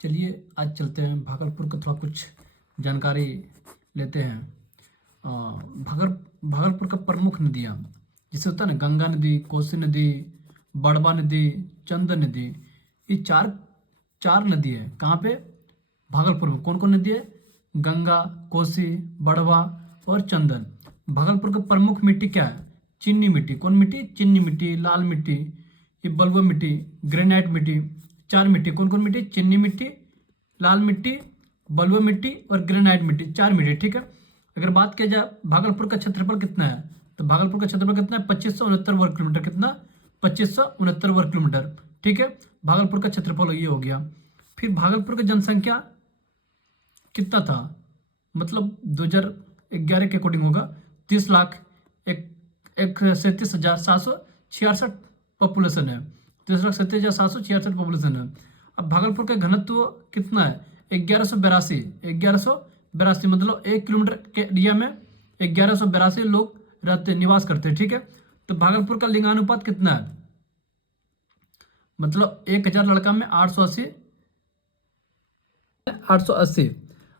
चलिए आज चलते हैं भागलपुर का थोड़ा कुछ जानकारी लेते हैं। भागलपुर का प्रमुख नदियाँ जैसे होता है ना, गंगा नदी, कोसी नदी, बड़वा नदी, चंदन नदी। ये चार चार नदी है। कहाँ पे? भागलपुर में। कौन कौन नदी है? गंगा, कोसी, बड़वा और चंदन। भागलपुर का प्रमुख मिट्टी क्या है? चीनी मिट्टी। कौन मिट्टी? चीनी मिट्टी, लाल मिट्टी, ये बलुआ मिट्टी, ग्रेनाइट मिट्टी। चार मिट्टी। कौन कौन मिट्टी? चीनी मिट्टी, लाल मिट्टी, बलुआ मिट्टी और ग्रेनाइट मिट्टी। चार मिट्टी, ठीक है। अगर बात किया जाए भागलपुर का क्षेत्रफल कितना है, तो भागलपुर का क्षेत्रफल कितना है? 2569 वर्ग किलोमीटर। कितना? 2569 वर्ग किलोमीटर, ठीक है। भागलपुर का क्षेत्रफल ये हो गया। फिर भागलपुर का जनसंख्या कितना था? मतलब 2011 के अकॉर्डिंग होगा 30 लाख 37,766 पॉपुलेशन है। 30,37,766 पॉपुलेशन है। अब भागलपुर का घनत्व कितना है? 1182 मतलब 1 किलोमीटर के एरिया में 1182 लोग रहते, निवास करते हैं, ठीक है। तो भागलपुर का लिंगानुपात कितना है? मतलब 1000 लड़का में 880।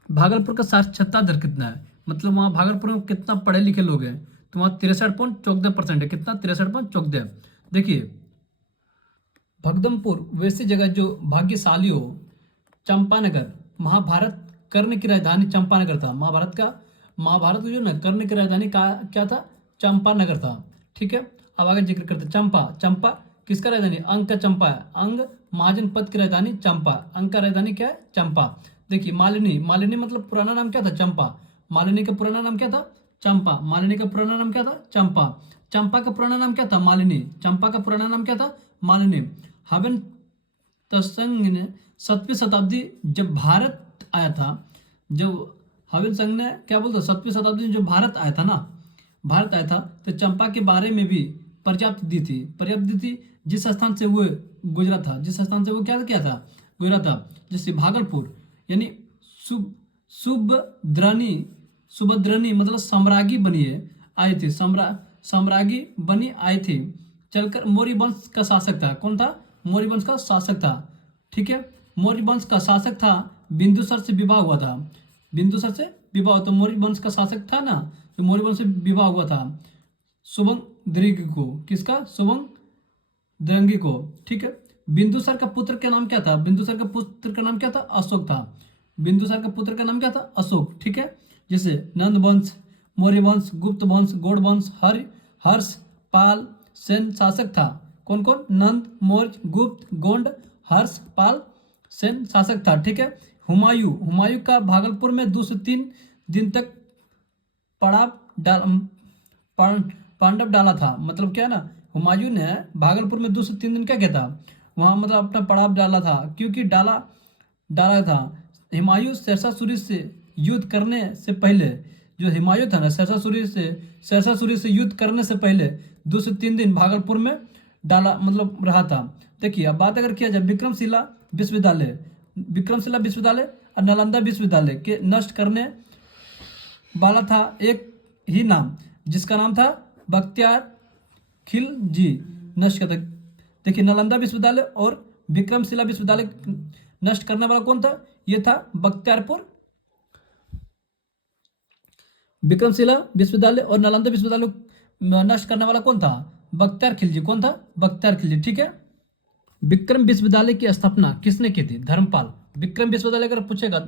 भागलपुर का साक्षरता दर कितना है? मतलब वहाँ भागलपुर में कितना पढ़े लिखे लोग हैं? तो वहाँ 63.14% है। कितना? 63.14। देखिए, भगदमपुर वैसी जगह जो भाग्यशाली हो। चंपानगर, महाभारत कर्ण की राजधानी चंपानगर था। महाभारत जो ना कर्ण की राजधानी का क्या था? चंपानगर था, ठीक है। अब आगे जिक्र करते चंपा किसका राजधानी? अंग का चंपा है। अंग महाजन पद की राजधानी चंपा। अंग का राजधानी क्या है? चंपा। देखिए, मालिनी मतलब पुराना नाम क्या था? चंपा। मालिनी का पुराना नाम क्या था? चंपा। मालिनी का पुराना नाम क्या था? चंपा। चंपा का पुराना नाम क्या था? मालिनी। चंपा का पुराना नाम क्या था? मालिनी। हवन तत्संग ने 7वीं शताब्दी जब भारत आया था, जब हवन संघ ने क्या बोलते, 7वीं शताब्दी में जो भारत आया था, तो चंपा के बारे में भी पर्याप्त दी थी। जिस स्थान से वो गुजरा था, क्या किया था? गुजरा था। जैसे भागलपुर यानी सुभद्रनी मतलब सम्राज्ञी बनी है, आई थी। सम्राज्ञी बनी आई थी। चलकर मौर्य वंश का शासक था। कौन था? मौर्य वंश का शासक था, ठीक है। मौर्य वंश का शासक था। बिंदुसार से विवाह हुआ था। तो मौर्य वंश का शासक था ना, तो मौर्य वंश से विवाह हुआ था सुबंग को। किसका? सुबंग द्रंगी को, ठीक है। बिंदुसार का पुत्र का नाम क्या था? बिंदुसार का पुत्र का नाम क्या था? अशोक था। बिंदुसार का पुत्र का नाम क्या था? अशोक, ठीक है। जैसे नंद वंश, मौर्य वंश, गुप्त वंश, गौड़ वंश, हर्ष, पाल, सेन शासक था। कौन कौन? नंद, मौर्य, गुप्त, गोंड, हर्ष, पाल, सेन शासक था, ठीक है। हुमायूं का भागलपुर में 2 से 3 दिन तक पांडव डाला था। मतलब क्या है ना, हुमायूं ने भागलपुर में 2 से 3 दिन क्या किया था? वहां मतलब अपना पड़ाव डाला था। क्योंकि डाला था। हुमायूं शेरशाह सूरी से युद्ध करने से पहले, जो हुमायूं था ना, शेरशाह सूरी से युद्ध करने से पहले 2 से 3 दिन भागलपुर में डाला मतलब रहा था। देखिए, अब बात अगर किया जाए विक्रमशिला विश्वविद्यालय और नालंदा विश्वविद्यालय के नष्ट करने वाला था एक ही नाम, जिसका नाम था बख्तियार खिलजी। नष्ट करता। देखिए, नालंदा विश्वविद्यालय और विक्रमशिला विश्वविद्यालय नष्ट करने वाला कौन था? ये था विक्रमशिला विश्वविद्यालय और नालंदा विश्वविद्यालय नष्ट करने वाला कौन था? बख्तियार खिलजी। कौन था? बख्तियार खिलजी, ठीक है। विक्रम विश्वविद्यालय की स्थापना किसने की थी? धर्मपाल। विक्रम विश्वविद्यालय अगर पूछेगा,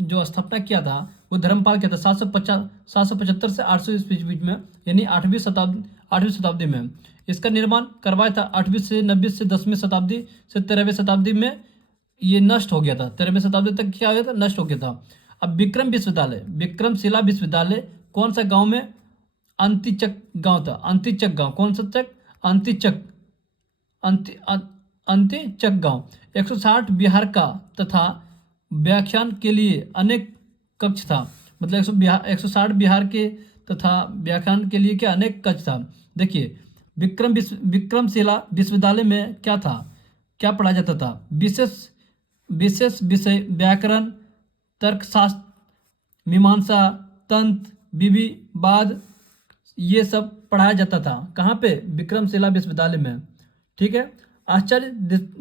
जो स्थापना किया था वो धर्मपाल किया था 775 से 800 ईस्वी बीच में, यानी 8वीं शताब्दी में। इसका निर्माण करवाया था 8वीं से 9वीं से 10वीं शताब्दी से 13वीं शताब्दी में ये नष्ट हो गया था। 13वीं शताब्दी तक क्या हो गया था? नष्ट हो गया था। अब विक्रमशिला विश्वविद्यालय कौन सा गांव में? अंतिचक गांव था। अंतिचक गांव। कौन सा चक? अंतिचक गांव। 160 बिहार का तथा व्याख्यान के लिए अनेक कक्ष था। मतलब 160 बिहार के तथा व्याख्यान के लिए क्या अनेक कक्ष था। देखिए, विक्रमशिला विश्वविद्यालय में क्या था? क्या पढ़ाया जाता था? विशेष विषय व्याकरण, तर्कशास्त्र, मीमांसा, तंत्र, विधिवाद, ये सब पढ़ाया जाता था। कहाँ पे? विक्रमशिला विश्वविद्यालय में, ठीक है। आचार्य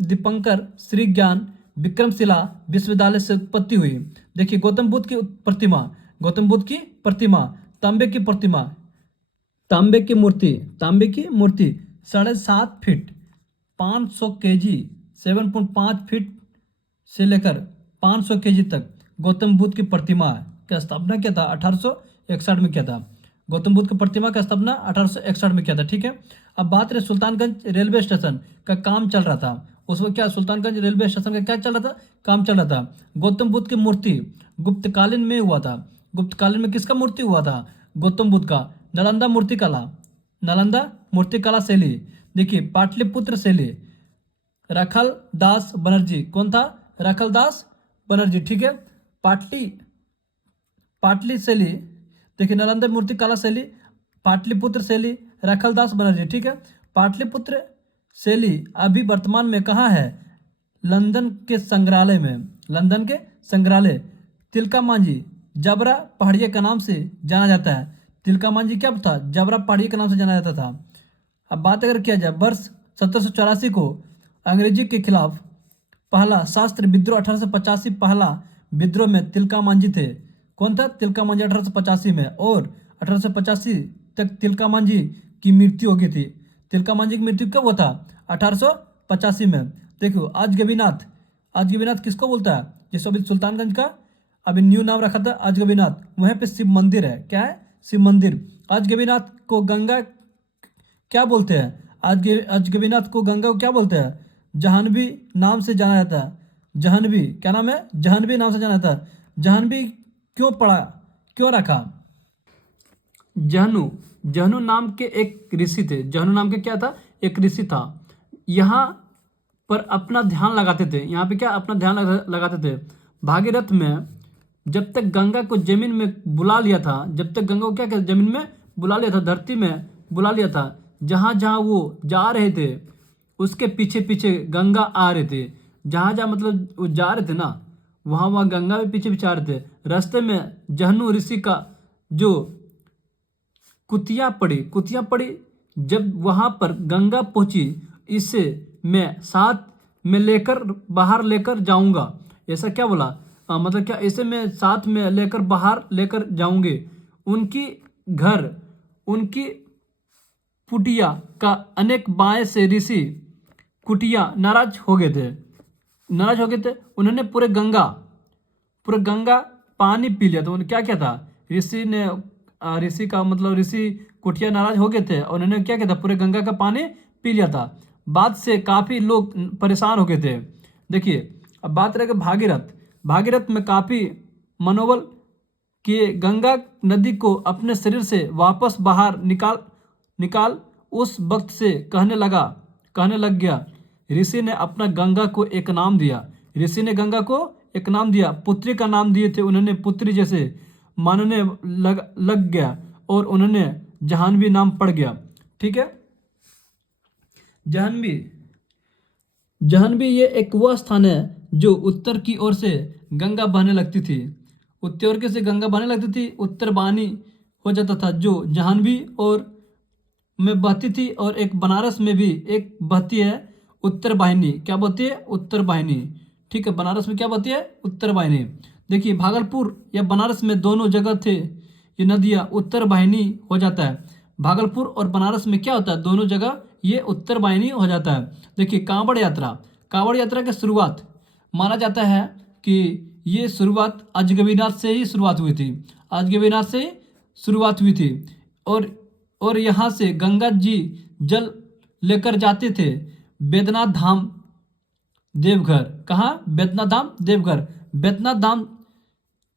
दीपंकर श्री ज्ञान विक्रमशिला विश्वविद्यालय से उत्पत्ति हुई। देखिए गौतम बुद्ध की प्रतिमा, गौतम बुद्ध की प्रतिमा, तांबे की प्रतिमा, तांबे की मूर्ति, तांबे की मूर्ति 7.5 फीट 500 केजी, 7.5 फीट से लेकर 500 केजी तक गौतम बुद्ध की प्रतिमा का स्थापना किया था 1861 में किया था। गौतम बुद्ध की प्रतिमा का स्थापना 1861 में किया था। ठीक है, अब बात रहे सुल्तानगंज रेलवे स्टेशन का काम चल रहा था। उस वक्त क्या सुल्तानगंज रेलवे स्टेशन का क्या चल रहा था, काम चल रहा था। गौतम बुद्ध की मूर्ति गुप्तकालीन में हुआ था। गुप्तकालीन में किसका मूर्ति हुआ था, गौतम बुद्ध का। नालंदा मूर्तिकला, नालंदा मूर्तिकला शैली, देखिए पाटलिपुत्र शैली, रखल दास बनर्जी, कौन था, रखल दास बनर्जी। ठीक है, पाटली शैली, देखिए नालंदा मूर्तिकला शैली, पाटलिपुत्र शैली, रखलदास बनर्जी। ठीक है, पाटलिपुत्र शैली अभी वर्तमान में कहाँ है, लंदन के संग्रहालय में, लंदन के संग्रहालय। तिलका मांझी जबरा पहाड़िया के नाम से जाना जाता है। तिलका मांझी क्या था, जबरा पहाड़िया के नाम से जाना जाता था। अब बात अगर किया जाए वर्ष 1784 को अंग्रेजी के खिलाफ पहला शास्त्र विद्रोह 1885 पहला विद्रोह में तिलका मांझी थे। कौन था, तिलका मांझी 1885 में, और 1885 तक तिलका मांझी की मृत्यु हो गई थी। तिलका मांझी की मृत्यु कब हुआ था, 1885 में। देखो अजगबीनाथ, अजगबीनाथ किसको बोलता है, जिसको अभी सुल्तानगंज का अभी न्यू नाम रखा था अजगबीनाथ, वहीं पे शिव मंदिर है। क्या है, शिव मंदिर। अजगबीनाथ को गंगा क्या बोलते हैं, अजगबीनाथ को गंगा को क्या बोलते हैं, जहानवी नाम से जाना जाता है। जहानवी, क्या नाम है, जहानवी नाम से जाना जाता है। जहानवी क्यों पड़ा, क्यों रखा, जहनु, जहनु नाम के एक ऋषि थे। जहनु नाम के क्या था, एक ऋषि था। यहाँ पर अपना ध्यान लगाते थे, यहाँ पे क्या अपना ध्यान लगाते थे। भागीरथ में जब तक गंगा को जमीन में बुला लिया था, जब तक गंगा को क्या क्या जमीन में बुला लिया था, धरती में बुला लिया था, जहाँ जहाँ वो जा रहे थे उसके पीछे पीछे गंगा आ रहे थे। जहाँ जहाँ मतलब वो जा रहे थे ना, वहाँ वहाँ गंगा भी पीछे पीछे आ रहे थे। रास्ते में जहनु ऋषि का जो कुतिया पड़ी, जब वहाँ पर गंगा पहुँची, इसे मैं साथ में लेकर बाहर लेकर जाऊंगा। ऐसा क्या बोला, मतलब क्या, इसे मैं साथ में लेकर बाहर लेकर जाऊंगे। उनकी घर, उनकी कुटिया का अनेक बाएं से ऋषि कुटिया नाराज हो गए थे, नाराज हो गए थे। उन्होंने पूरे गंगा पानी पी लिया। तो उन्होंने क्या किया था, ऋषि का मतलब ऋषि कुटिया नाराज हो गए थे, और उन्होंने क्या किया था, पूरे गंगा का पानी पी लिया था। बात से काफ़ी लोग परेशान हो गए थे। देखिए अब बात रहे भागीरथ, भागीरथ में काफ़ी मनोबल किए, गंगा नदी को अपने शरीर से वापस बाहर निकाल उस वक्त से कहने लग गया। ऋषि ने अपना गंगा को एक नाम दिया, ऋषि ने गंगा को एक नाम दिया, पुत्री का नाम दिए थे उन्होंने, पुत्री जैसे मानने लग गया, और उन्होंने जाह्नवी नाम पड़ गया। ठीक है, जाह्नवी ये एक वह स्थान है जो उत्तर की ओर से गंगा बहने लगती थी, उत्तर की से गंगा बहने लगती थी, उत्तर वाहिनी हो जाता था, जो जाह्नवी और में बहती थी। और एक बनारस में भी एक बहती है उत्तर वाहिनी, क्या बहती है, उत्तर वाहिनी। ठीक है, बनारस में क्या बहती है, उत्तर वाहिनी। देखिए भागलपुर या बनारस में दोनों जगह थे ये नदियाँ उत्तर वाहिनी हो जाता है। भागलपुर और बनारस में क्या होता है, दोनों जगह ये उत्तर वाहिनी हो जाता है। देखिए कांवड़ यात्रा की शुरुआत माना जाता है कि ये शुरुआत अजगबीनाथ से ही शुरुआत हुई थी, अजगबीनाथ से ही शुरुआत हुई थी। और यहाँ से गंगा जी जल लेकर जाते थे बैद्यनाथ धाम देवघर। कहाँ, बैद्यनाथ धाम देवघर। बैद्यनाथ धाम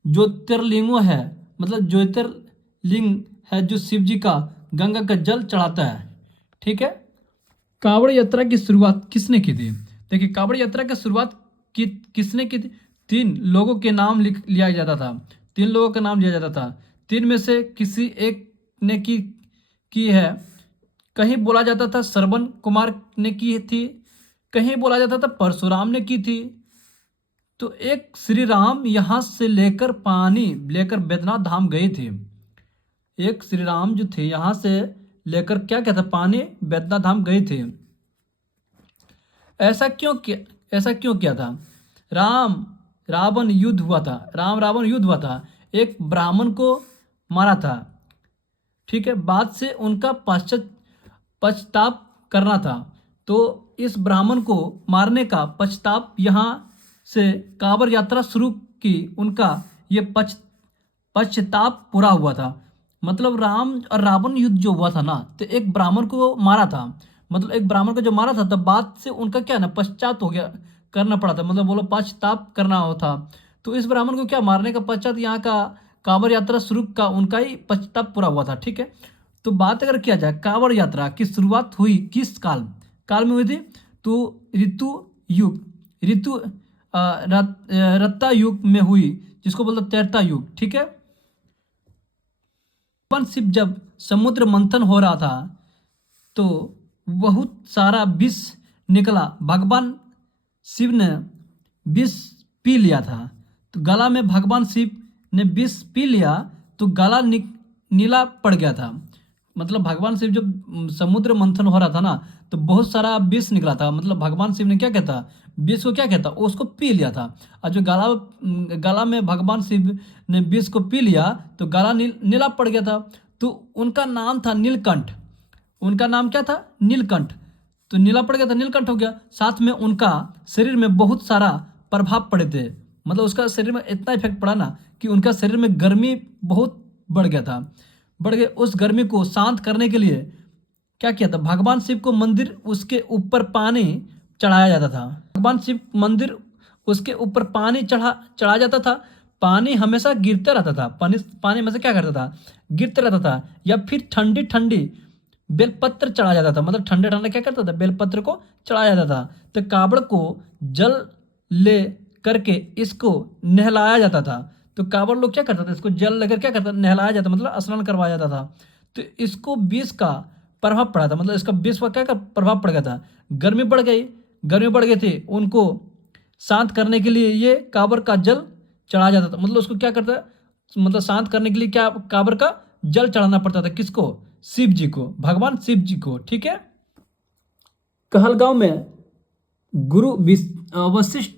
ज्योतिर्लिंगों है, मतलब ज्योतिर्लिंग है जो शिव जी का गंगा का जल चढ़ाता है। ठीक है, कांवड़ यात्रा की शुरुआत किसने की थी, देखिए कांवड़ यात्रा की शुरुआत किसने की थी, 3 लोगों के नाम लिया जाता था, 3 लोगों का नाम लिया जाता था। 3 में से किसी एक ने की है। कहीं बोला जाता था श्रवण कुमार ने की थी, कहीं बोला जाता था परशुराम ने की थी। तो एक श्री राम यहाँ से लेकर पानी लेकर बैद्यनाथ धाम गए थे। एक श्री राम जो थे यहाँ से लेकर क्या कहता पानी बैद्यनाथ धाम गए थे। ऐसा क्यों किया था, रावण युद्ध हुआ था, रावण युद्ध हुआ था, एक ब्राह्मण को मारा था, ठीक है। बाद से उनका पश्चाताप करना था। तो इस ब्राह्मण को मारने का पश्चाताप यहाँ से कांवड़ यात्रा शुरू की, उनका ये पश्चाताप पूरा हुआ था। मतलब राम और रावण युद्ध जो हुआ था ना, तो एक ब्राह्मण को मारा था, मतलब एक ब्राह्मण को जो मारा था, तब बाद से उनका क्या है ना, पश्चात हो गया, करना पड़ा था, मतलब बोलो पश्चाताप करना हो था। तो इस ब्राह्मण को क्या मारने का पश्चात यहाँ का कांवड़ यात्रा शुरू का उनका ही पश्चाताप पूरा हुआ था, ठीक है। तो बात अगर किया जाए कांवड़ यात्रा की शुरुआत हुई किस काल में हुई थी, तो रत्ता युग में हुई, जिसको बोलते त्रेता युग, ठीक है। भगवान शिव जब समुद्र मंथन हो रहा था तो बहुत सारा विष निकला, भगवान शिव ने विष पी लिया था। तो गला में भगवान शिव ने विष पी लिया तो गला नीला पड़ गया था। मतलब भगवान शिव जब समुद्र मंथन हो रहा था ना, तो बहुत सारा विष निकला था, मतलब भगवान शिव ने क्या कहता, विष को क्या कहता, उसको पी लिया था। और जो गला में भगवान शिव ने विष को पी लिया तो गला नीला पड़ गया था। तो उनका नाम था नीलकंठ, उनका नाम क्या था, नीलकंठ। तो नीला पड़ गया था, नीलकंठ हो गया। साथ में उनका शरीर में बहुत सारा प्रभाव पड़े थे, मतलब उसका शरीर में इतना इफेक्ट पड़ा ना कि उनका शरीर में गर्मी बहुत बढ़ गया था, बढ़ गए। उस गर्मी को शांत करने के लिए क्या किया था, भगवान शिव को मंदिर उसके ऊपर पानी चढ़ाया जाता था। भगवान शिव मंदिर उसके ऊपर पानी चढ़ाया जाता था। पानी हमेशा गिरता रहता था, पानी हमेशा क्या करता था, गिरता रहता था। या फिर ठंडी ठंडी बेलपत्र चढ़ाया जाता था, मतलब ठंडे ठंडे क्या करता था, बेलपत्र को चढ़ाया जाता था। तो कावड़ को जल ले करके इसको नहलाया जाता था। तो कावड़ लोग क्या करता था, इसको जल लेकर क्या करता, नहलाया जाता, मतलब स्नान करवाया जाता था। तो इसको विष का प्रभाव पड़ा था, मतलब इसका विष का क्या प्रभाव पड़ गया था, गर्मी बढ़ गई थी। उनको शांत करने के लिए ये कावड़ का जल चढ़ाया जाता था, मतलब उसको क्या करता, मतलब शांत करने के लिए क्या कावड़ का जल चढ़ाना पड़ता था, किसको, शिव जी को, भगवान शिव जी को, ठीक है। कहलगांव में गुरु वशिष्ठ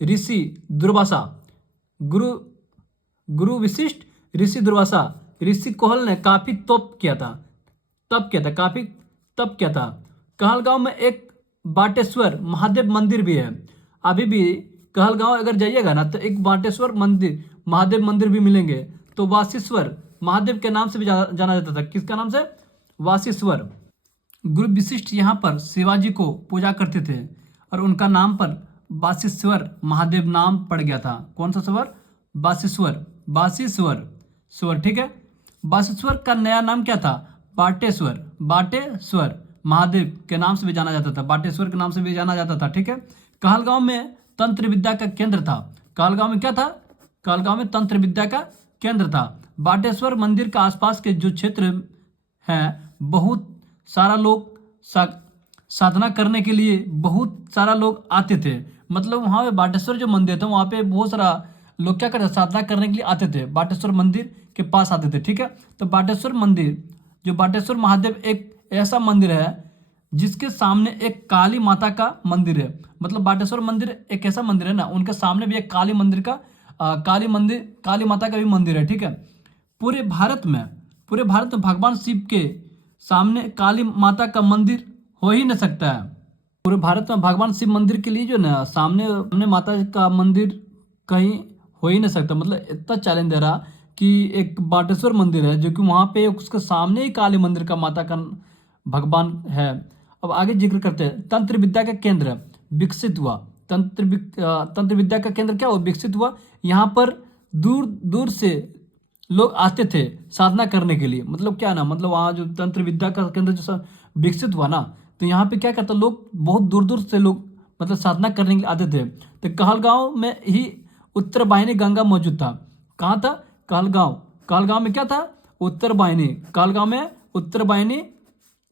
ऋषि दुर्वासा गुरु वशिष्ठ ऋषि दुर्वासा ऋषि कोहल ने काफी तप किया था। कहलगांव में एक बाटेश्वर महादेव मंदिर भी है। अभी भी कहलगांव अगर जाइएगा ना, तो एक बाटेश्वर मंदिर, महादेव मंदिर भी मिलेंगे। तो वासीश्वर महादेव के नाम से भी जाना जाता था, किसका नाम से, वासीश्वर। गुरु वशिष्ठ यहाँ पर शिवाजी को पूजा करते थे और उनका नाम पर वासीश्वर महादेव नाम पड़ गया था। कौन सा स्वर, वासीश्वर, ठीक है। वासीश्वर का नया नाम क्या था, बाटेश्वर महादेव के नाम से भी जाना जाता था, बाटेश्वर के नाम से भी जाना जाता था, ठीक है। कहलगांव में तंत्र विद्या का केंद्र था। कहलगांव में क्या था, कहलगांव में तंत्र विद्या का केंद्र था। बाटेश्वर मंदिर के आसपास के जो क्षेत्र हैं, बहुत सारा लोग साधना करने के लिए बहुत सारा लोग आते थे। मतलब वहाँ पे बाटेश्वर जो मंदिर था, वहाँ पे बहुत सारा लोग क्या करते, साधना करने के लिए आते थे, बाटेश्वर मंदिर के पास आते थे, ठीक है। तो बाटेश्वर मंदिर, जो बाटेश्वर महादेव एक ऐसा मंदिर है जिसके सामने एक काली माता का मंदिर है। मतलब बाटेश्वर मंदिर एक ऐसा मंदिर है ना, उनके सामने भी एक काली माता का भी मंदिर है, ठीक है। पूरे भारत में भगवान शिव के सामने काली माता का मंदिर हो ही नहीं सकता है। पूरे भारत में भगवान शिव मंदिर के लिए जो ना सामने माता का मंदिर कहीं हो ही नहीं सकता। मतलब इतना चैलेंज दे रहा कि एक बाटेश्वर मंदिर है जो कि वहाँ पे उसके सामने ही काली मंदिर का माता का भगवान है। अब आगे जिक्र करते हैं, तंत्र विद्या का केंद्र विकसित हुआ। तंत्र विद्या का केंद्र क्या हुआ, विकसित हुआ। यहाँ पर दूर दूर से लोग आते थे साधना करने के लिए। मतलब क्या ना, मतलब वहाँ जो तंत्र विद्या का केंद्र जो विकसित हुआ ना, तो यहाँ पे क्या करता, लोग बहुत दूर दूर से लोग मतलब साधना करने के लिए आते थे। तो कहलगांव में ही उत्तर वाहिनी गंगा मौजूद था। कहाँ था, कहलगांव में क्या था, उत्तर वाहिनी। कहलगांव में उत्तर वाहिनी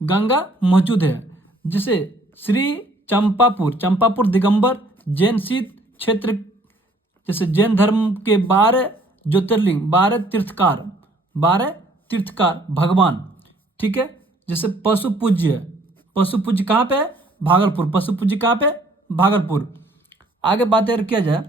गंगा मौजूद है, जिसे श्री चंपापुर दिगंबर जैन सिद्ध क्षेत्र, जैसे जैन धर्म के 12 ज्योतिर्लिंग, 12 तीर्थकार भगवान, ठीक है। जैसे पशु पूज्य कहाँ पे है, भागलपुर। पशु पूज्य कहाँ पे, भागलपुर। आगे बात अगर किया जाए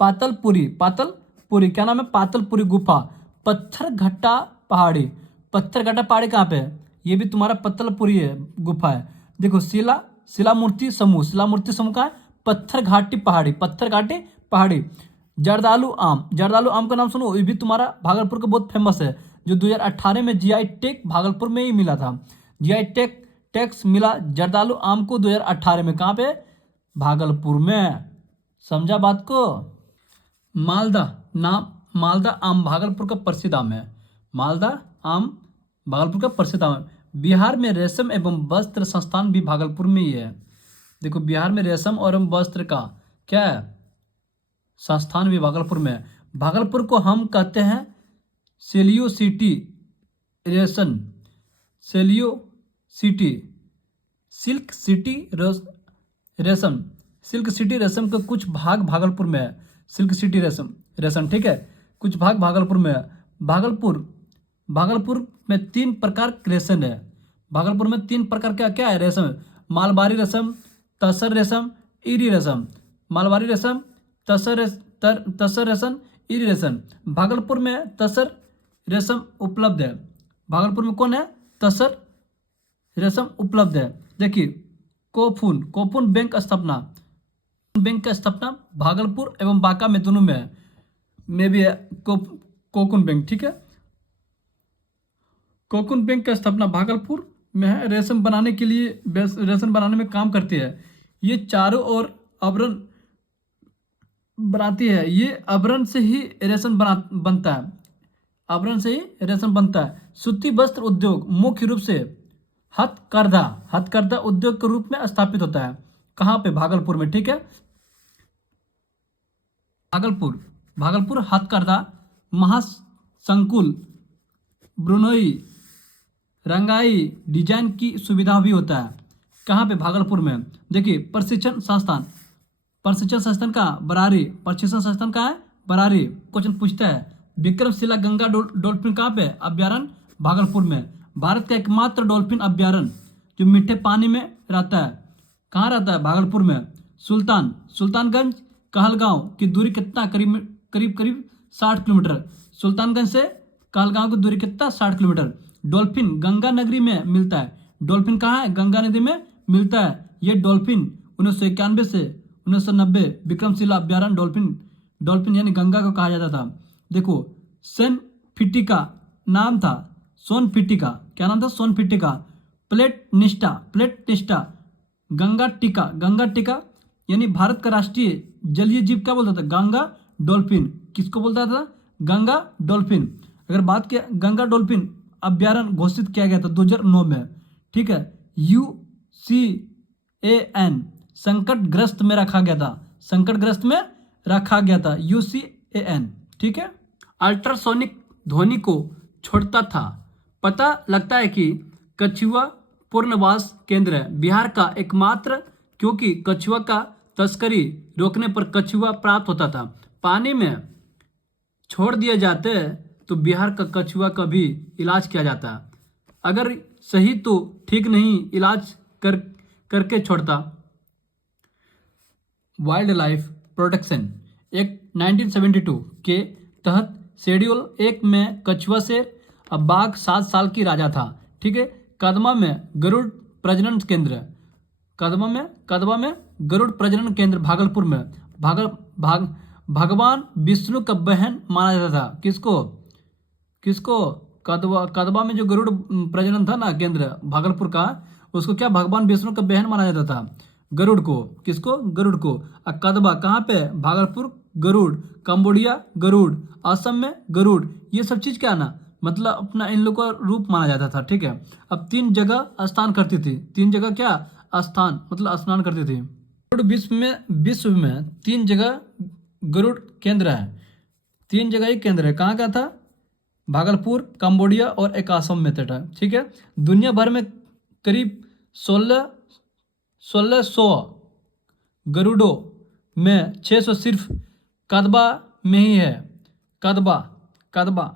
पातलपुरी, पातलपुरी क्या नाम है, पातलपुरी गुफा, पत्थर घट्टा पहाड़ी। पत्थर घट्टा पहाड़ी कहाँ पे है, ये भी तुम्हारा पत्तलपुरी है, गुफा है। देखो शिला मूर्ति समूह, शिला मूर्ति समूह का है पत्थर घाटी पहाड़ी, पत्थर घाटी पहाड़ी। जर्दालू आम, जर्दालू आम का नाम सुनो, ये भी तुम्हारा भागलपुर का बहुत फेमस है, जो 2018 में जीआई टैग भागलपुर में ही मिला था। जीआई टैक्स मिला जर्दालू आम को 2018 में, कहाँ पे, भागलपुर में। समझा बात को। मालदा नाम, मालदा आम भागलपुर का प्रसिद्ध आम है, मालदा आम भागलपुर का प्रसिद्ध आम है। बिहार में रेशम एवं वस्त्र संस्थान भी भागलपुर में ही है। देखो बिहार में रेशम और वस्त्र का क्या है, संस्थान भी भागलपुर में है। भागलपुर को हम कहते हैं सेलियो सिटी रेशन, सेलियो सिटी, सिल्क सिटी रेशम, सिल्क सिटी रेशम के कुछ भाग भागलपुर में है, सिल्क सिटी रेशम रेशम, ठीक है, कुछ भाग भागलपुर में है। भागलपुर में 3 प्रकार के रेशम है, भागलपुर में 3 प्रकार का क्या है रेशम, मालबारी रेशम, तसर रेशम, इरी रेशम, मालबारी रेशम, तसर रेशम, इरी रेशम। भागलपुर में तसर रेशम उपलब्ध है, भागलपुर में कौन है, तसर रेशम उपलब्ध है। देखिए कोफून बैंक का स्थापना भागलपुर एवं बांका में दोनों में भी है, कोकून बैंक, ठीक है। कोकून बैंक का स्थापना भागलपुर में है, रेशम बनाने के लिए, रेशम बनाने में काम करती है। ये चारों ओर आवरण बनाती है, ये आवरण से ही रेशम बनता है, आवरण से ही रेशम बनता है। सूती वस्त्र उद्योग मुख्य रूप से हथकरघा उद्योग के रूप में स्थापित होता है, कहाँ पे, भागलपुर में, ठीक है। भागलपुर हथकरघा महासंकुल, ब्रुनोई, रंगाई, डिजाइन की सुविधा भी होता है, कहाँ पे, भागलपुर में। देखिए प्रशिक्षण संस्थान का बरारी, प्रशिक्षण संस्थान का है बरारी। क्वेश्चन पूछता है विक्रमशिला गंगा डॉल्फिन कहाँ पे, अभ्यारण्य भागलपुर में। भारत का एकमात्र डॉल्फिन अभ्यारण्य जो मीठे पानी में रहता है, कहाँ रहता है, भागलपुर में। सुल्तानगंज कहलगांव की दूरी कितना, करीब 60 किलोमीटर। सुल्तानगंज से कहलगांव की दूरी कितना, 60 किलोमीटर। डॉल्फिन गंगा नगरी में मिलता है, डॉल्फिन कहाँ है, गंगा नदी में मिलता है। ये डॉल्फिन 1991 से 1990 विक्रमशिला अभ्यारण्य डॉल्फिन यानी गंगा को कहा जाता था। देखो सोनफिटिका नाम था, सोनफिटिका, क्या नाम था, सोनफिटिका। प्लेट निष्ठा, गंगा टीका यानी भारत का राष्ट्रीय जलीय जीव क्या बोलता था, गंगा डॉल्फिन। किसको बोलता था, गंगा डॉल्फिन। अगर बात किया, गंगा डॉल्फिन अभ्यारण्य घोषित किया गया था 2009 में, ठीक है। UCAN संकटग्रस्त में रखा गया था, UCAN, ठीक है। अल्ट्रासोनिक ध्वनि को छोड़ता था। पता लगता है कि कछुआ पुनर्वास केंद्र है बिहार का एकमात्र, क्योंकि कछुआ का तस्करी रोकने पर कछुआ प्राप्त होता था। पानी में छोड़ दिए जाते तो बिहार का कछुआ का भी इलाज किया जाता, अगर सही तो ठीक नहीं इलाज करके छोड़ता। वाइल्ड लाइफ प्रोटेक्शन एक्ट 1972 के तहत शेड्यूल 1 में कछुआ शेर अब बाघ 7 साल की राजा था, ठीक है। कदमा में गरुड़ प्रजनन केंद्र, कदमा में गरुड़ प्रजनन केंद्र भागलपुर में। भगवान विष्णु का बहन माना जाता था, किसको कदवा में जो गरुड़ प्रजनन था ना केंद्र भागलपुर का, उसको क्या भगवान विष्णु का बहन माना जाता था, गरुड़ को। किसको, गरुड़ को। कदवा कहाँ पे, भागलपुर गरुड़, कंबोडिया गरुड़, असम में गरुड़। ये सब चीज़ क्या ना, मतलब अपना इन लोगों का रूप माना जाता था, ठीक है। अब 3 जगह स्नान करती थी, 3 जगह क्या स्थान मतलब स्नान करती थी। गरुड़ विश्व में 3 जगह गरुड़ केंद्र है, 3 जगह ही केंद्र है। कहाँ का था, भागलपुर, कंबोडिया और एक असम में था, ठीक है। दुनिया भर में करीब 1600 गरुड़ों में 600 सिर्फ कदवा में ही है, कदवा,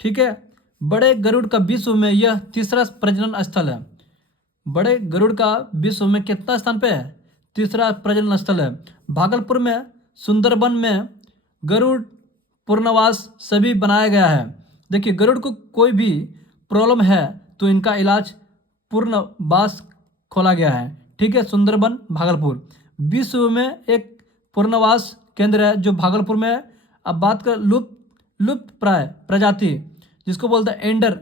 ठीक है। बड़े गरुड़ का विश्व में यह तीसरा प्रजनन स्थल है। बड़े गरुड़ का विश्व में कितना स्थान पे है, तीसरा प्रजनन स्थल है। भागलपुर में सुंदरबन में गरुड़ पूर्णवास सभी बनाया गया है। देखिए, गरुड़ को कोई भी प्रॉब्लम है तो इनका इलाज पूर्णवास खोला गया है। ठीक है, सुंदरबन भागलपुर विश्व में एक पूर्णवास केंद्र है जो भागलपुर में है। अब बात कर लुप्त प्राय प्रजाति जिसको बोलते हैं एंडर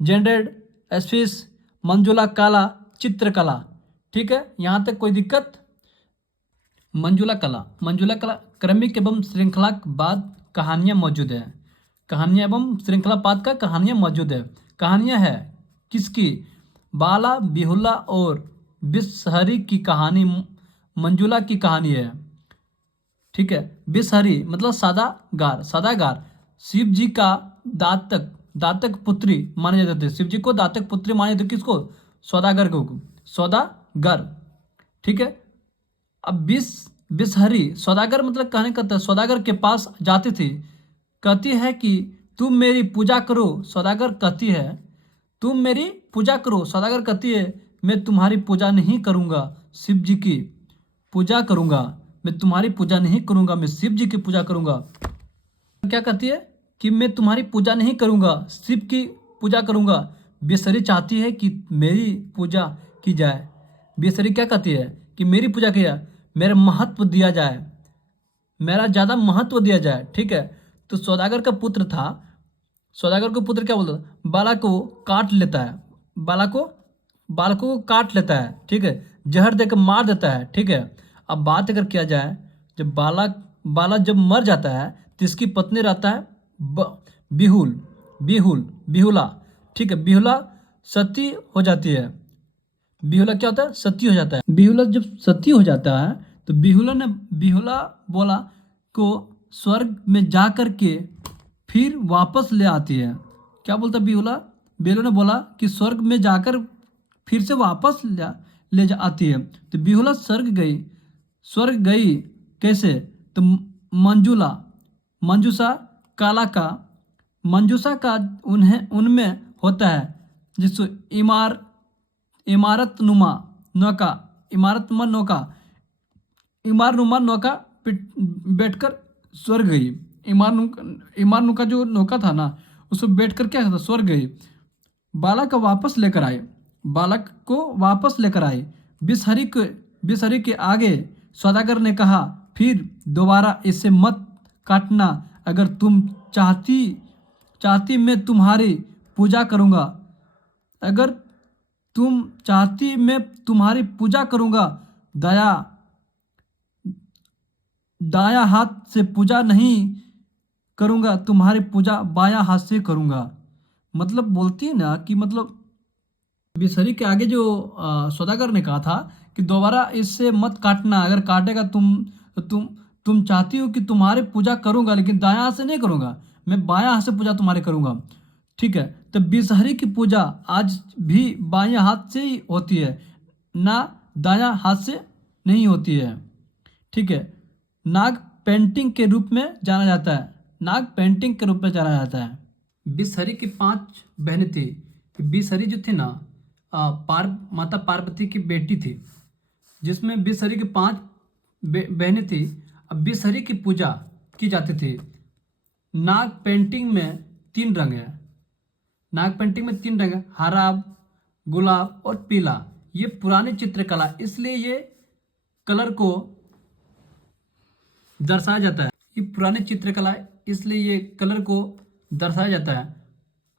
जेंडेड एस्फिस मंजुला काला चित्रकला। ठीक है, यहाँ तक कोई दिक्कत? मंजुला कला क्रमिक एवं श्रृंखलाबद्ध कहानियाँ मौजूद है। कहानियाँ एवं श्रृंखलाबद्ध का कहानियाँ मौजूद है। कहानियाँ है किसकी? बाला बिहुला और बिसहरी की कहानी मंजुला की कहानी है। ठीक है, बिसहरी मतलब सादागार शिव जी का दातक पुत्री माने जाते थे। शिव जी को दातक पुत्री माने थे किसको? सौदागर को, सौदागर। ठीक है, अब बिसहरी सौदागर मतलब कहने का सौदागर के पास जाती थी, कहती है कि तुम मेरी पूजा करो। सौदागर कहती है तुम मेरी पूजा करो। सौदागर कहती है मैं तुम्हारी पूजा नहीं करूँगा, शिव जी की पूजा करूँगा। मैं तुम्हारी पूजा नहीं करूँगा, मैं शिव जी की पूजा करूँगा। क्या कहती है कि मैं तुम्हारी पूजा नहीं करूँगा, शिव की पूजा करूँगा। बिसहरी चाहती है कि मेरी पूजा की जाए। बिसहरी क्या कहती है कि मेरी पूजा की जाए, मेरा महत्व दिया जाए, मेरा ज़्यादा महत्व दिया जाए। ठीक है, तो सौदागर का पुत्र था। सौदागर को पुत्र क्या बोलता था? बाला को काट लेता है, बालकों को काट लेता है। ठीक है, जहर देकर मार देता है। ठीक है, अब बात अगर किया जाए, जब बाला जब मर जाता है तो इसकी पत्नी रहता है बिहुला। ठीक है, बिहुला सती हो जाती है। बिहुला क्या होता है? सती हो जाता है। बिहुला जब सती हो जाता है तो बिहुला बोला को स्वर्ग में जा कर के फिर वापस ले आती है। क्या बोलता बिहुला ने बोला कि स्वर्ग में जाकर फिर से वापस ले आती है। तो बिहुला स्वर्ग गई कैसे? तो मंजूसा का उनमें होता है जिसको इमारतनुमा नौका बैठकर स्वर्ग गई। इमारनुका जो नौका था ना, उसको बैठकर क्या था? स्वर्ग गई। बालक को वापस लेकर आई। बिसहरी के आगे सौदागर ने कहा फिर दोबारा इसे मत काटना। अगर तुम चाहती मैं तुम्हारी पूजा करूँगा। अगर तुम चाहती मैं तुम्हारी पूजा करूँगा। दाया हाथ से पूजा नहीं करूँगा, तुम्हारी पूजा बाया हाथ से करूँगा। मतलब बोलती है ना कि मतलब बिसहरी के आगे जो सौदागर ने कहा था कि दोबारा इससे मत काटना। अगर काटेगा तुम चाहती हो कि तुम्हारी पूजा करूँगा, लेकिन दाया हाथ से नहीं करूँगा, मैं बाया हाथ से पूजा तुम्हारी करूँगा। ठीक है, तो बिसहरी की पूजा आज भी बाएं हाथ से ही होती है, ना दाया हाथ से नहीं होती है। ठीक है, नाग पेंटिंग के रूप में जाना जाता है। बिसहरी की 5 बहनें थी। बिसहरी जो थी ना, माता पार्वती की बेटी थी, जिसमें बिसहरी की 5 बहनें थी। अब बिसहरी की पूजा की जाती थी। नाग पेंटिंग में 3 रंग है। हरा, गुलाब और पीला। ये पुरानी चित्रकला, इसलिए ये कलर को दर्शाया जाता है। ये पुरानी चित्रकला है, इसलिए ये कलर को दर्शाया जाता है।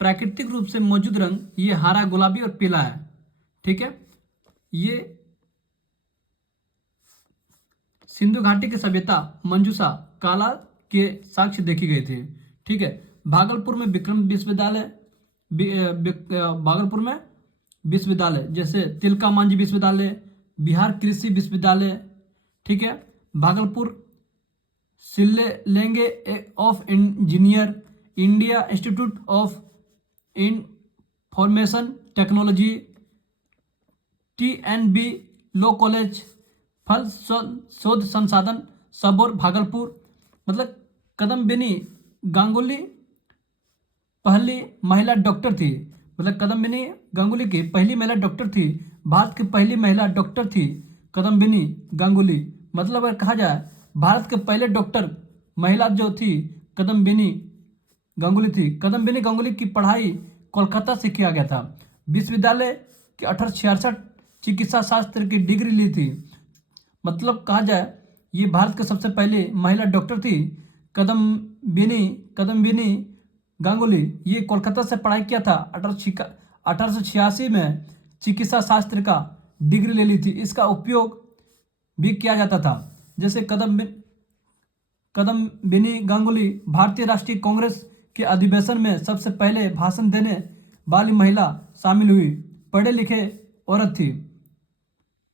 प्राकृतिक रूप से मौजूद रंग ये हरा, गुलाबी और पीला है। ठीक है, ये सिंधु घाटी की सभ्यता मंजूषा काला के साक्ष्य देखी गए थे। ठीक है, भागलपुर में भागलपुर में विश्वविद्यालय जैसे तिलका मांझी विश्वविद्यालय, बिहार कृषि विश्वविद्यालय। ठीक है, भागलपुर सिल्लेलेंगे of engineer, India institute of information technology, TNB law college, फल शोध संसाधन सबौर भागलपुर। मतलब कदम्बिनी गांगुली पहली महिला डॉक्टर थी। मतलब कदम्बिनी गांगुली की पहली महिला डॉक्टर थी। भारत की पहली महिला डॉक्टर थी कदम्बिनी गांगुली। मतलब अगर कहा जाए भारत के पहले डॉक्टर महिला जो थी कदम्बिनी गांगुली थी। कदम्बिनी गांगुली की पढ़ाई कोलकाता से किया गया था। विश्वविद्यालय की 1866 चिकित्सा शास्त्र की डिग्री ली थी। मतलब कहा जाए ये भारत के सबसे पहले महिला डॉक्टर थी कदम्बिनी गांगुली। ये कोलकाता से पढ़ाई किया था। 1886 में चिकित्सा शास्त्र का डिग्री ले ली थी। इसका उपयोग भी किया जाता था। जैसे कदम्बिनी गांगुली भारतीय राष्ट्रीय कांग्रेस के अधिवेशन में सबसे पहले भाषण देने वाली महिला शामिल हुई। पढ़े लिखे औरत थी।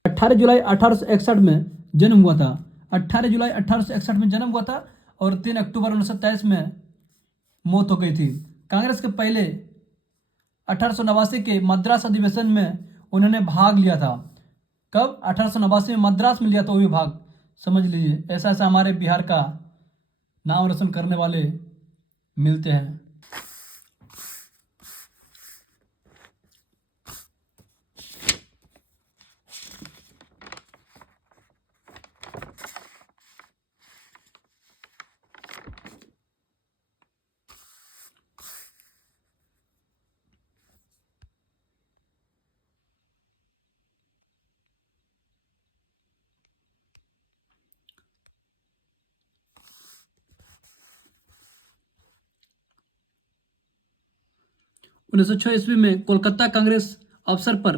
18 जुलाई 1861 में जन्म हुआ था। 18 जुलाई 1861 में जन्म हुआ था और 3 अक्टूबर 1923 में मौत हो गई थी। कांग्रेस के पहले 1889 के मद्रास अधिवेशन में उन्होंने भाग लिया था। कब? 1889 में मद्रास में लिया था वो भी भाग। समझ लीजिए ऐसा ऐसा हमारे बिहार का नाम रोशन करने वाले मिलते हैं। उन्नीस सौ 6 ईस्वी में कोलकाता कांग्रेस अवसर पर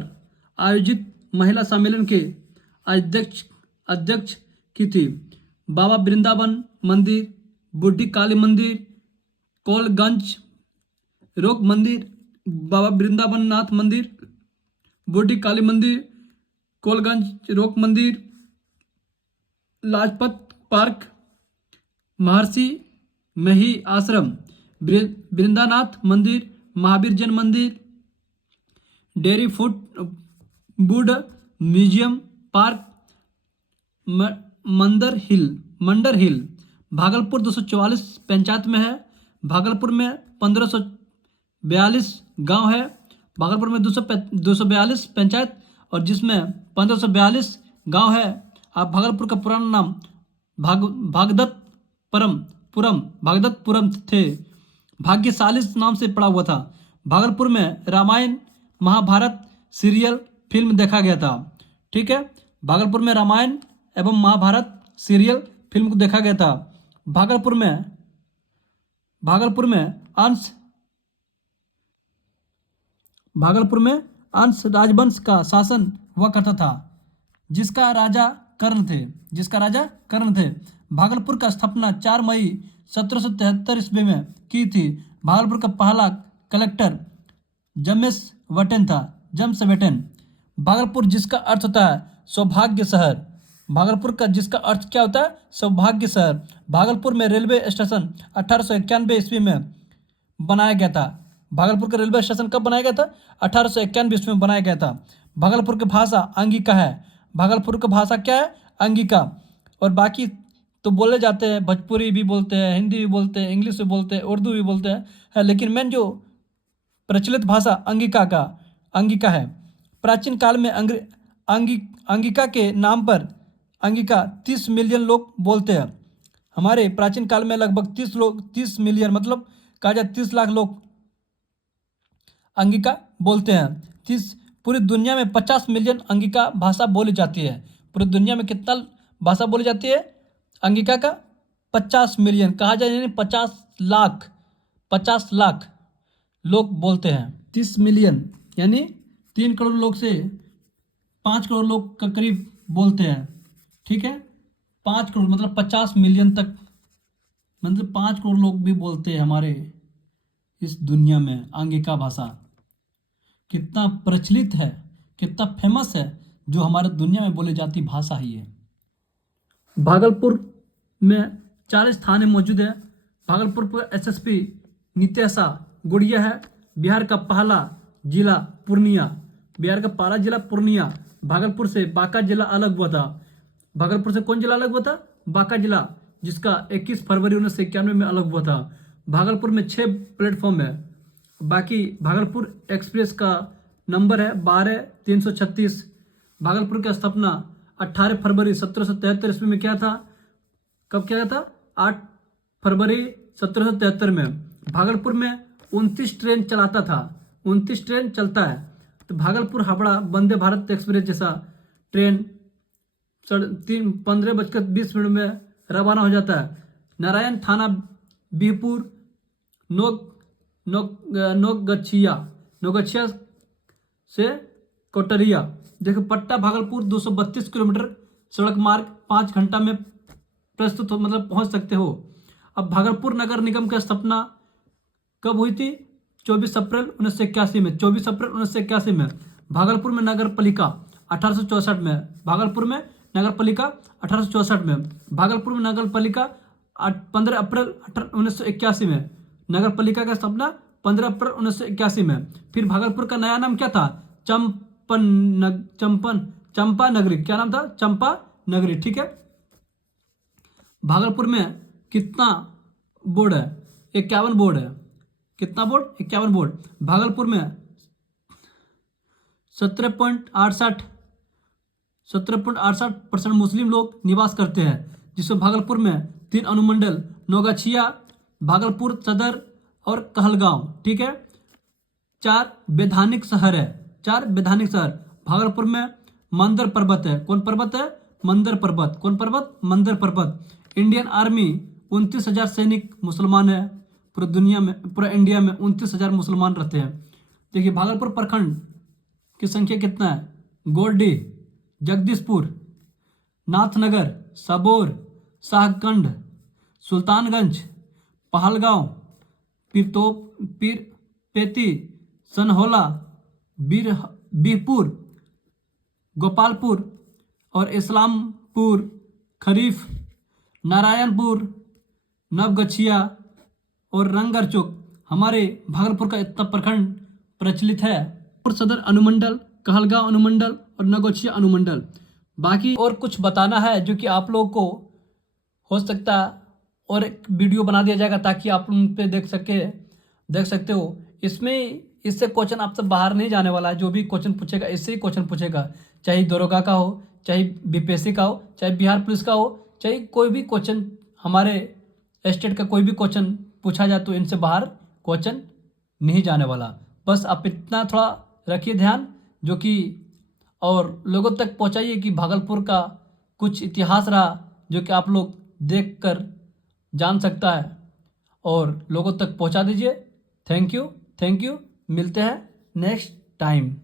आयोजित महिला सम्मेलन के अध्यक्ष की थी। बाबा वृंदावन मंदिर, बूढ़ी काली मंदिर, कोलगंज रोक मंदिर, बाबा वृंदावन नाथ मंदिर, बूढ़ी काली मंदिर, कोलगंज रोक मंदिर, लाजपत पार्क, महर्षि मही आश्रम, वृंदानाथ मंदिर, महावीर जैन मंदिर, dairy food wood museum park, Mandar hill Bhagalpur 244 panchayat में है। भागलपुर में 1542 गांव है। भागलपुर में 242 पंचायत और जिसमें 1542 गांव है। आप भागलपुर का पुराना नाम भागदत्तपुरम थे। भाग्यशाली नाम से पड़ा हुआ था। भागलपुर में रामायण महाभारत सीरियल फिल्म देखा गया था। ठीक है, भागलपुर में रामायण एवं महाभारत सीरियल फिल्म को देखा गया था। भागलपुर में अंश राजवंश का शासन हुआ करता था जिसका राजा कर्ण थे। भागलपुर का स्थापना 4 मई 1773 ईस्वी में की थी। भागलपुर का पहला कलेक्टर जम्सवेटन था। भागलपुर जिसका अर्थ होता है सौभाग्य शहर। भागलपुर का जिसका अर्थ क्या होता है? सौभाग्य शहर। भागलपुर में रेलवे स्टेशन 1891 ईस्वी में बनाया गया था। भागलपुर का रेलवे स्टेशन कब बनाया गया था? 1891 ईस्वी में बनाया गया था। भागलपुर की भाषा अंगिका है। भागलपुर की भाषा क्या है? अंगिका। और बाकी तो बोले जाते हैं, भोजपुरी भी बोलते हैं, हिंदी भी बोलते हैं, इंग्लिश भी बोलते हैं, उर्दू भी बोलते हैं, लेकिन मेन जो प्रचलित भाषा अंगिका है। प्राचीन काल में अंगिका के नाम पर अंगिका 30 मिलियन लोग बोलते हैं। हमारे प्राचीन काल में लगभग 30 मिलियन मतलब कहा जाए 30 लाख लोग अंगिका बोलते हैं। पूरी दुनिया में 50 मिलियन अंगिका भाषा बोली जाती है। पूरी दुनिया में कितना भाषा बोली जाती है अंगिका का? 50 मिलियन कहा जाए, यानी 50 लाख लोग बोलते हैं। 30 मिलियन यानी 3 करोड़ लोग से 5 करोड़ लोग का करीब बोलते हैं। ठीक है, 5 करोड़ मतलब 50 मिलियन तक, मतलब 5 करोड़ लोग भी बोलते हैं हमारे इस दुनिया में अंगिका भाषा। कितना प्रचलित है, कितना फेमस है, जो हमारे दुनिया में बोली जाती भाषा ही है। भागलपुर में 40 थाने मौजूद है। भागलपुर पर एसएसपी नित्याशा गुड़िया है। बिहार का पहला जिला पूर्णिया। भागलपुर से बांका जिला अलग हुआ था। भागलपुर से कौन जिला अलग हुआ था? बांका जिला, जिसका 21 फरवरी 1991 में अलग हुआ था। भागलपुर में 6 प्लेटफॉर्म है। बाकी भागलपुर एक्सप्रेस का नंबर है 12336। भागलपुर की स्थापना 18 फरवरी 1773 ईस्वी में क्या था, कब क्या था, 8 फरवरी 1773 में। भागलपुर में 29 ट्रेन चलाता था, 29 ट्रेन चलता है। तो भागलपुर हावड़ा वंदे भारत एक्सप्रेस जैसा ट्रेन 15:20 में रवाना हो जाता है। नारायण थाना बीहपुर नौगछिया से कोटरिया। देखो पट्टा भागलपुर 232 किलोमीटर सड़क मार्ग 5 घंटा में प्रस्तुत हो, मतलब पहुंच सकते हो। अब भागलपुर नगर निगम की स्थापना कब हुई थी, 24 अप्रैल 1981 में। 24 अप्रैल 1981 में। भागलपुर में नगर पालिका 1864 में। भागलपुर में नगर पालिका 1864 में। भागलपुर में नगर पालिका 15 अप्रैल 1981 में। नगर पालिका का स्थापना 15 अप्रैल 1981 में। फिर भागलपुर का नया नाम क्या था, चंपा नगरी। क्या नाम था, चंपा नगरी। ठीक है। भागलपुर में कितना बोर्ड है, 51 बोर्ड है। कितना बोर्ड, 51 बोर्ड। भागलपुर में 17.68% मुस्लिम लोग निवास करते हैं, जिसमें भागलपुर में 3 अनुमंडल नौगछिया, भागलपुर सदर और कहलगांव। ठीक है। 4 वैधानिक शहर है, 4 वैधानिक शहर। भागलपुर में मंदर पर्वत है। कौन पर्वत है, मंदर पर्वत। कौन पर्वत, मंदर पर्वत। इंडियन आर्मी 29,000 सैनिक मुसलमान है। पूरी दुनिया में, पूरा इंडिया में 29,000 मुसलमान रहते हैं। देखिए भागलपुर प्रखंड की संख्या कितना है, गोरडी, जगदीशपुर, नाथनगर, सबौर, शाहगंज, सुल्तानगंज, पहलगांव, पीरपेती, सनहौला, बीहपुर, गोपालपुर और इस्लामपुर खरीफ, नारायणपुर, नवगछिया और रंगरचौक हमारे भागलपुर का इतना प्रखंड प्रचलित है। सदर अनुमंडल, कहलगांव अनुमंडल और नवगछिया अनुमंडल। बाकी और कुछ बताना है जो कि आप लोगों को हो सकता और एक वीडियो बना दिया जाएगा ताकि आप उन पे देख सकते हो। इसमें इससे क्वेश्चन आपसे बाहर नहीं जाने वाला है। जो भी क्वेश्चन पूछेगा इससे ही क्वेश्चन पूछेगा, चाहे दरोगा का हो, चाहे बीपीएससी का हो, चाहे बिहार पुलिस का हो, चाहे कोई भी क्वेश्चन हमारे स्टेट का कोई भी क्वेश्चन पूछा जाए तो इनसे बाहर क्वेश्चन नहीं जाने वाला। बस आप इतना थोड़ा रखिए ध्यान, जो कि और लोगों तक पहुंचाइए कि भागलपुर का कुछ इतिहास रहा जो कि आप लोग देखकर जान सकता है, और लोगों तक पहुंचा दीजिए। Thank you. मिलते हैं नेक्स्ट टाइम।